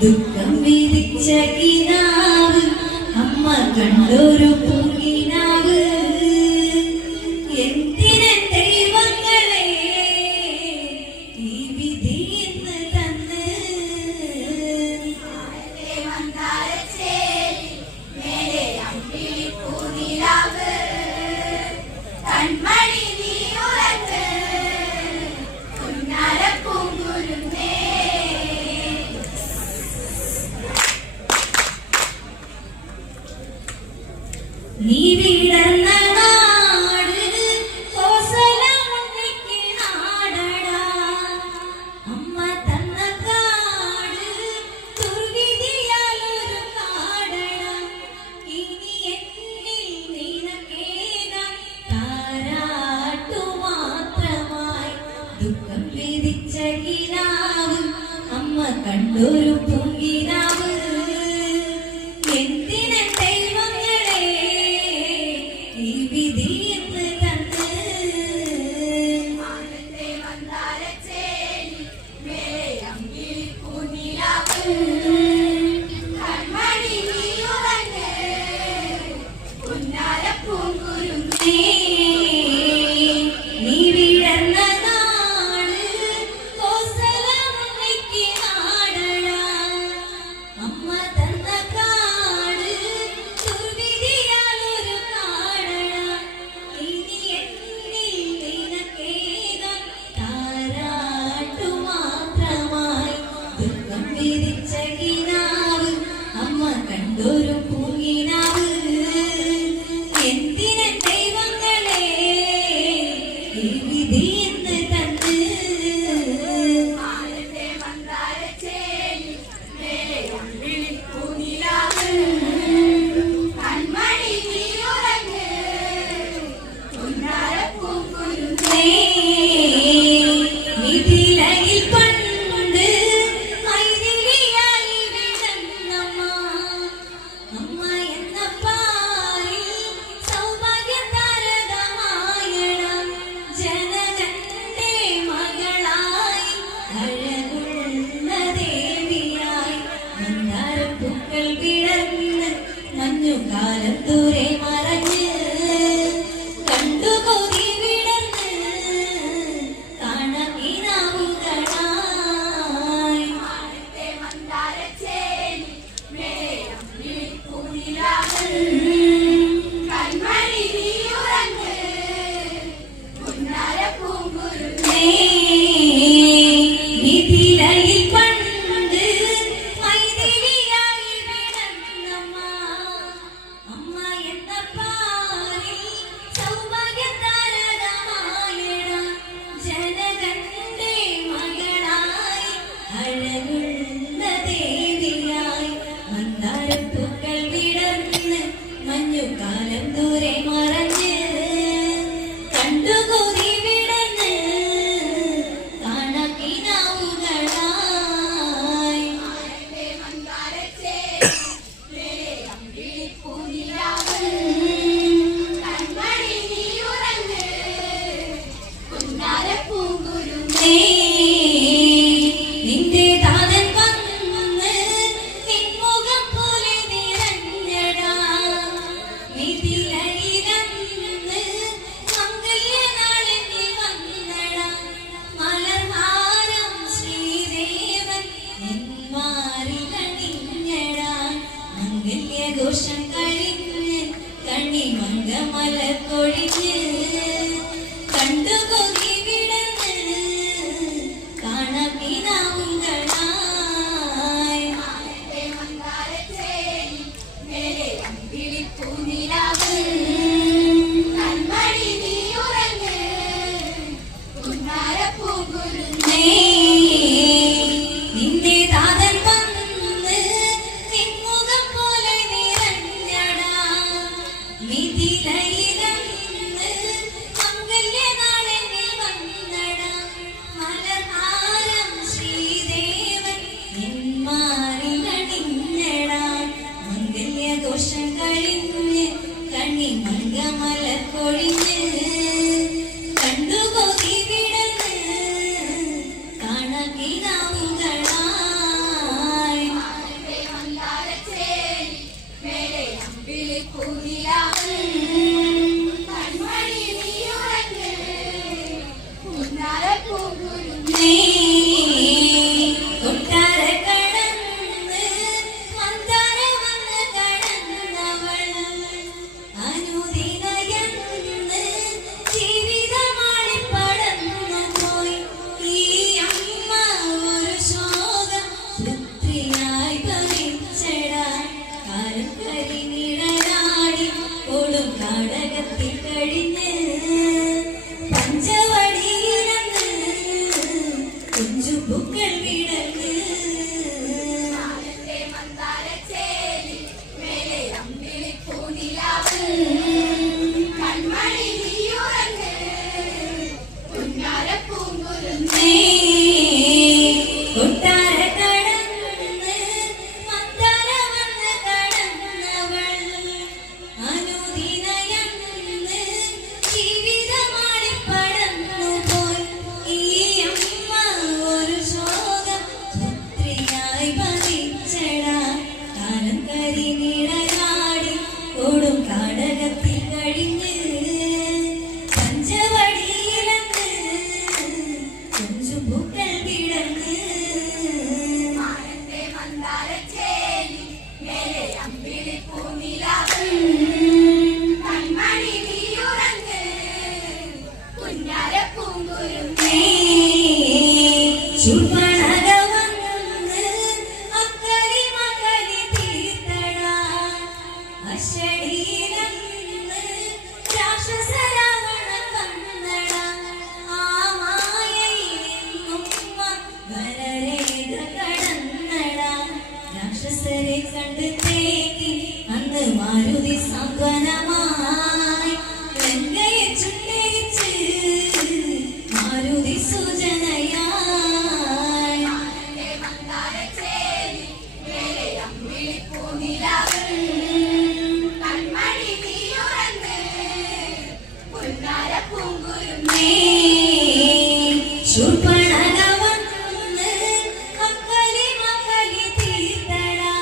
ദുഃഖം വിധിച്ച കിനാവ് അമ്മ കണ്ടൊരു പൂങ്കിനാവ് എന്തിനെ ദൈവങ്ങളെ ഈ വിധി എന്ന് തന്ന് കൺമണി നീ ഉറങ്ങ് കുഞ്ഞാര പൂങ്കുരുന്നേ. നീ വിടർന്ന നാട് കോസലമുണ്ടിക്ക് നാടടാ അമ്മ തന്ന കാട് ദുർവിധിയാലൊരു കാടടാ ഇനി എന്നിൽ നിനക്കേകാൻ താരാട്ടു മാത്രമായി ദുഃഖം വിധിച്ച കിനാവ് അമ്മ കണ്ടൊരു പൂങ്കിനാവ് എന്തിനെ ദൈവങ്ങളെ ഈ വിധി എന്ന് തന്ന് ആനത്തെ മന്ദാരച്ചേരി മേലെ അമ്പിളി പൂനിലാവ് കൺമണി നീ ഉറങ്ങ് കുഞ്ഞാര പൂങ്കുരുന്നേ. നീ വിടർന്ന നാട് കോസലമുണ്ടിക്ക് നാടടാ അമ്മ തന്ന കാട് ദുർവിധിയാലൊരു കാടടാ ഇനി എന്നിൽ നിനക്കേകാൻ താരാട്ടു മാത്രമായി ദുഃഖം വിധിച്ച കിനാവ് അമ്മ കണ്ടൊരു പൂങ്കിനാവ് എന്തിനെ ദൈവങ്ങളെ ഈ വിധി എന്ന് തന്ന് ആനത്തെ മന്ദാരച്ചേരി മേലെ അമ്പിളി പൂനിലാവ് കൺമണി നീ ഉറങ്ങ് കുഞ്ഞാര പൂങ്കുരുന്നേ. മിഥിലയിൽ പണ്ട് മൈഥിലിയായി വിടന്നമ്മ അമ്മ എന്ന പാലിൽ സൗഭാഗ്യ താരകമായണം ജനകന്റെ മകളായി അഴകുള്ള ദേവിയായി മന്ദാരപ്പൂക്കൾ വിടർന്ന് മഞ്ഞുകാലം ദൂരെ മറഞ്ഞ് കണ്ടു കൊതി വിടർന്ന് കാണാവുകളായി ആനത്തെ മന്ദാരച്ചേരി മേലെ അമ്പിളി പൂനിലാവ് കൺമണി നീ ഉറങ്ങ് കുഞ്ഞാര പൂങ്കുരുന്നേ. മിഥിലയിൽ പണ്ട് മൈഥിലിയായി വിടന്നമ്മ അമ്മ എന്ന പാലിൽ സൗഭാഗ്യ താരകമായണം ജനകന്റെ മകളായി അഴകുള്ള ദേവിയായി മന്ദാരപ്പൂക്കൾ വിടർന്ന് മഞ്ഞുകാലം ദൂരെ മറഞ്ഞ് കണ്ടു കൊതി വിടർന്ന് കാണാക്കിനാവുകളായി ആനത്തെ മന്ദാരച്ചേരി മേലെ അമ്പിളി പൂനിലാവ് കൺമണി നീ ഉറങ്ങ് കുഞ്ഞാര പൂങ്കുരുന്നേ. നിന്റെ താതൻ വന്ന് നിൻമുഖം പോലെ നിറഞ്ഞടാ മിഥിലയിലന്ന് മംഗല്യനാളിൽ വന്നടാ മലർഹാരം ശ്രീദേവൻ നിന്മാറിലണിഞ്ഞടാ മംഗല്യഘോഷം കഴിഞ്ഞ് കണിമംഗമല കൊഴിഞ്ഞ് കണ്ടു കൊതി വിടന്ന് കാണാക്കിനാവുകളായി ആനത്തെ മന്ദാരച്ചേരി മേലെ അമ്പിളി പൂനിലാവ് കൺമണി നീ ഉറങ്ങ് കുഞ്ഞാര പൂങ്കുരുന്നേ. നിന്റെ താതൻ വന്ന് നിൻമുഖം പോലെ നിറഞ്ഞടാ മിഥിലയിലന്ന് മാരുതി സാന്ത്വനമായി ലങ്കയെ ചുട്ടരിച്ച് മാരുതി സൂചനയായി ശൂർപ്പണഖ വന്ന് മക്കളി മക്കളി തീർത്തടാ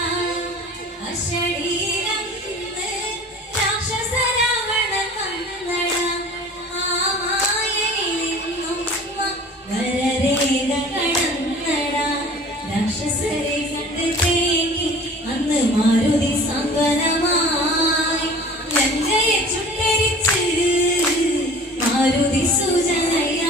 അശരീരന്ന് രാക്ഷസ രാവണൻ വന്നടാ ആ മായയിൽ നിന്നും വരരേഖ കടന്നടാ രാക്ഷസരെ കണ്ട് തേങ്ങി അന്ന് മാരുതി സാന്ത്വനമായി ലങ്കയെ ചുട്ടരിച്ച് മാരുതി സൂചനയായി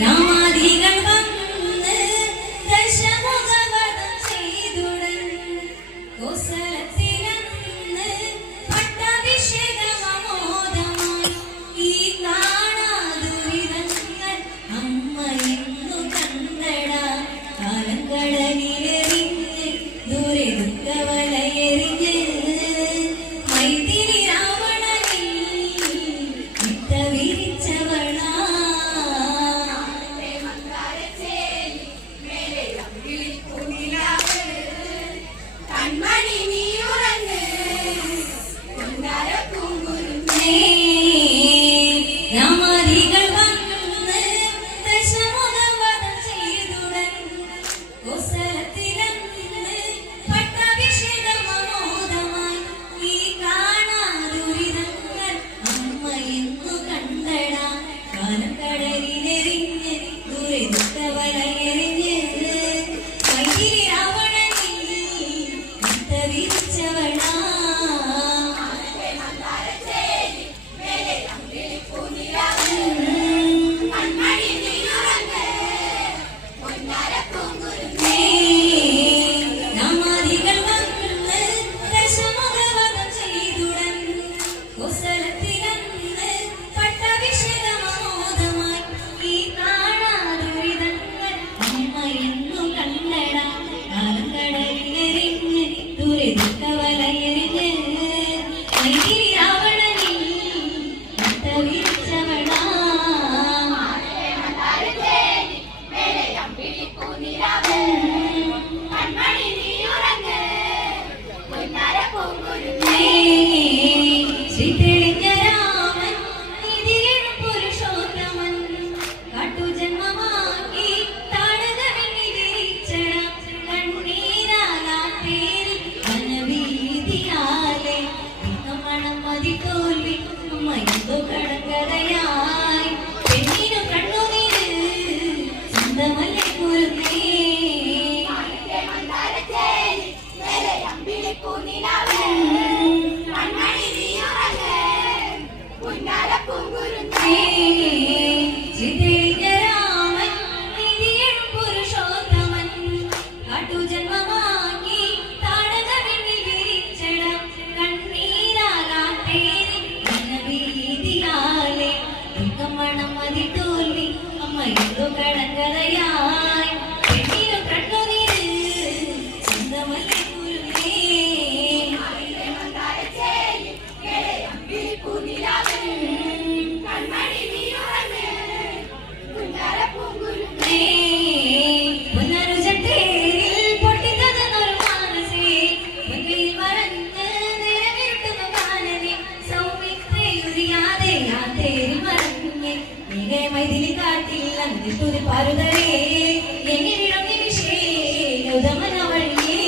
രാമാദികൾ വന്ന് ദശമുഖവധം ചെയ്തുടൻ കോസലത്തിലന്ന് പട്ടാഭിഷേകമോദമായി ഈ കാണാദുരിതങ്ങൾ അമ്മയെന്നു കണ്ടടാ കാലം കടലിലെറിഞ്ഞ് ദൂരെ ദുഃഖവലയെറിഞ്ഞ് മൈഥിലി രാവണനിൽ ഇട്ട വിരിച്ചവളാ രാമാദികൾ വന്ന് ദശമുഖവധം ചെയ്തുടൻ കോസലത്തിലന്ന് പട്ടാഭിഷേകമോദമായി ഈ കാണാദുരിതങ്ങൾ അമ്മയെന്നു കണ്ടടാ കാലം കടലിലെറിഞ്ഞ് ദൂരെ ദുഃഖവലയെറിഞ്ഞ് മൈഥിലി രാവണനിൽ ഇട്ട വിരിച്ചവളാ രാമാദികൾ വന്ന് ദശമുഖവധം ചെയ്തുടൻ കോസലത്തിലന്ന് പട്ടാഭിഷേകമോദമായി ഈ കാണാദുരിതങ്ങൾ അമ്മയെന്നു കണ്ടടാ കാലം കടലിലെറിഞ്ഞ് ദൂരെ ദുഃഖവലയെറിഞ്ഞ് മൈഥിലി രാവണനിൽ ഇട്ട വിരിച്ചവളാ ശ്രീതെളിഞ്ഞ രാമൻ നീതിയെഴും പുരുഷോത്തമൻ കാട്ടുജന്മമാക്കി താടകമെണ്ണി വിരിച്ചടാ കണ്ണീരാലാത്തേരി വനവീതിയാലെ മണം മതി തോൽവി അമ്മയെന്തോ കടങ്കഥയായി പെണ്ണിനു കണ്ണുനീര് സ്വന്തമല്ലേ കുരുന്നേ ശ്രീതെളിഞ്ഞ രാമൻ നീതിയെഴും പുരുഷോത്തമൻ കാട്ടുജന്മമാക്കി താടകമെണ്ണി വിരിച്ചടാ കണ്ണീരാലാത്തേരി വനവീതിയാലെ ദുഃഖമണം മതി തോൽവി അമ്മയെന്തോ കടങ്കഥയായി പെണ്ണിനു കണ്ണുനീര് സ്വന്തമല്ലേ കുരുന്നേ പുനരുജട്ടേരിൽ പൊട്ടിത്തകർന്നൊരു മാനസേ പൊന്നിൽ മറഞ്ഞ് നിറമിരുട്ടുന്നു കാനനെ സൗമിത്രയുരിയാതെ ആ തേരിൽ മറഞ്ഞ് നീകെ മൈഥിലി കാട്ടിൽ അന്നിട്ടൊരു പാരുതരേ എങ്ങിവിടും നിമിഷേ ഗൗതമനവഴിയേ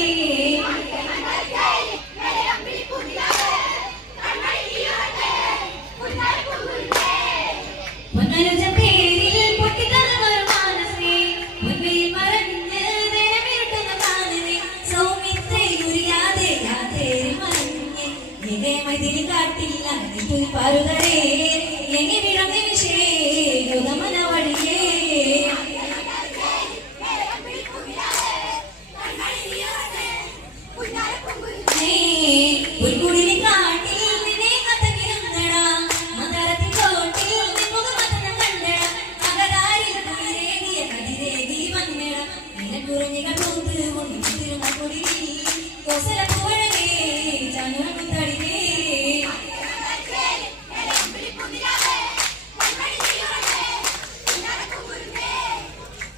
പുനരുജട്ടേരിൽ പൊട്ടിത്തകർന്നൊരു മാനസേ പൊന്നിൽ മറഞ്ഞ് നിറമിരുട്ടുന്നു കാനനെ സൗമിത്രയുരിയാതെ ആ തേരിൽ മറഞ്ഞ് നീകെ മൈഥിലി കാട്ടിൽ അന്നിട്ടൊരു പാരുതരേ എങ്ങിവിടും നിമിഷേ ഗൗതമനവഴിയേ ഒരു കുടിലി കാട്ടിൽ നിന്നെ കഥകിലും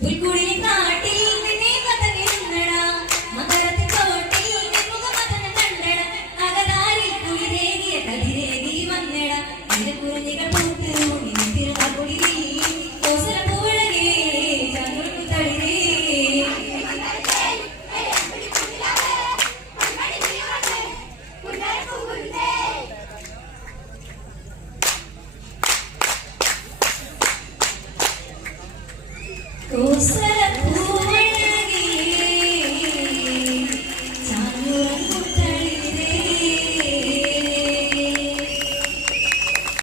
പുൽക്കൂടിലെ കാട്ടിൽ നിന്നെ കഥകിരുന്നടാ മകരത്തിൻ തോട്ടിൽ മുഖമതന കണ്ടട അകതാരിൽ കുളിരേകിയ കതിരേകി വന്നട നിലക്കുറിഞ്ഞികൾ പൂത്ത് നിന്നിരുന്ന കുളിരിൽ കോസല പൂവഴകേ ചന്ദ്രനു തളിരേ കോസല